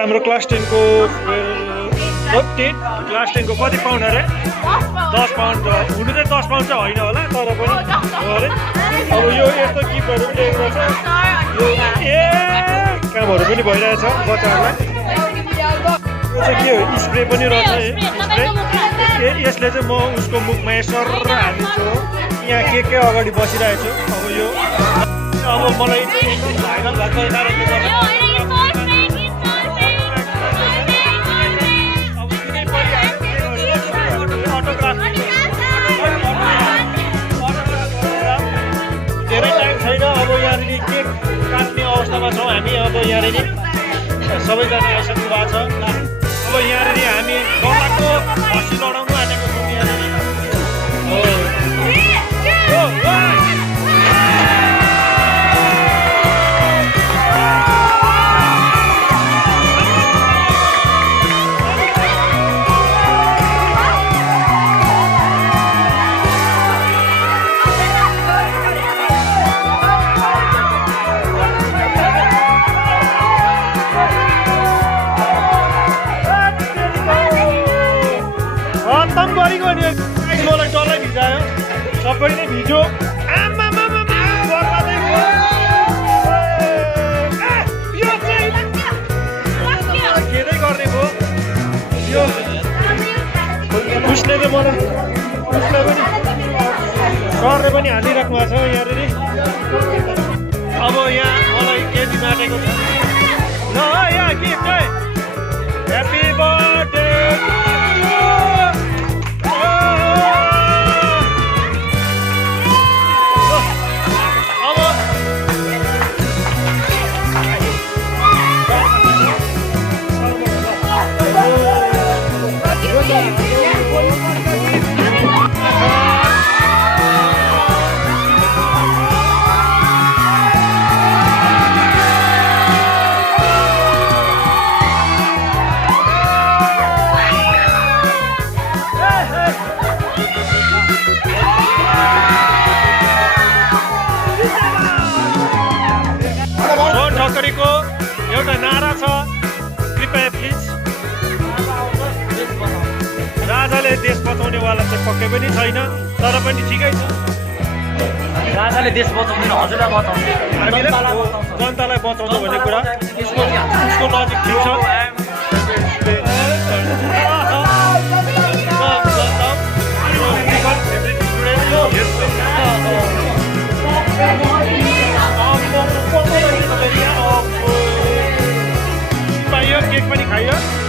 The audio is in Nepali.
हाम्रो क्लास 10 को क्लास 10 को कति पाउन्ड अरे 10 पाउन्ड हुनु चाहिँ 10 पाउन्ड चाहिँ होइन होला तर पनि अरे अब यो यस्तो गिफ्टहरू पनि ल्याएको रहेछ यो कामहरू पनि भइरहेछ बच्चाहरूलाई यो चाहिँ के हो स्प्रे पनि रहेछ स्प्रे यसले चाहिँ म उसको मुखमा यसर हालिदिन्छु यहाँ के अगाडि बसिरहेको छु अब यो अब मलाई भाइरल भएको कारणले गर्दा धेरै टाइम छैन अब यहाँनिर केक काट्ने अवस्थामा छौँ हामी अब यहाँनिर सबैजना आइसक्नु भएको छ अब यहाँनिर हामी गलाको हँसी लडाउनु आँटेको छौँ यहाँनिर मलाई डल्लै भिजायो सबै नै भिज्यो केरै गर्ने भयो यो उसले चाहिँ मलाई उसले पनि सरले पनि हालिराख्नु भएको छ यहाँनिर अब यहाँ मलाई के दिन आँटेको छ ल यहाँ के चाहिँ ह्याप्पी बर्थडे ठक्करीको एउटा नारा छ कृपया प्लिज राजाले देश बचाउनेवाला चाहिँ पक्कै पनि छैन तर पनि ठिकै छ राजाले देश बचाउँदैन हजुरलाई बचाउँछ हामीले जनतालाई बचाउनु भन्ने कुरा उसको लजिक ठिक छ केक पनि खाइयो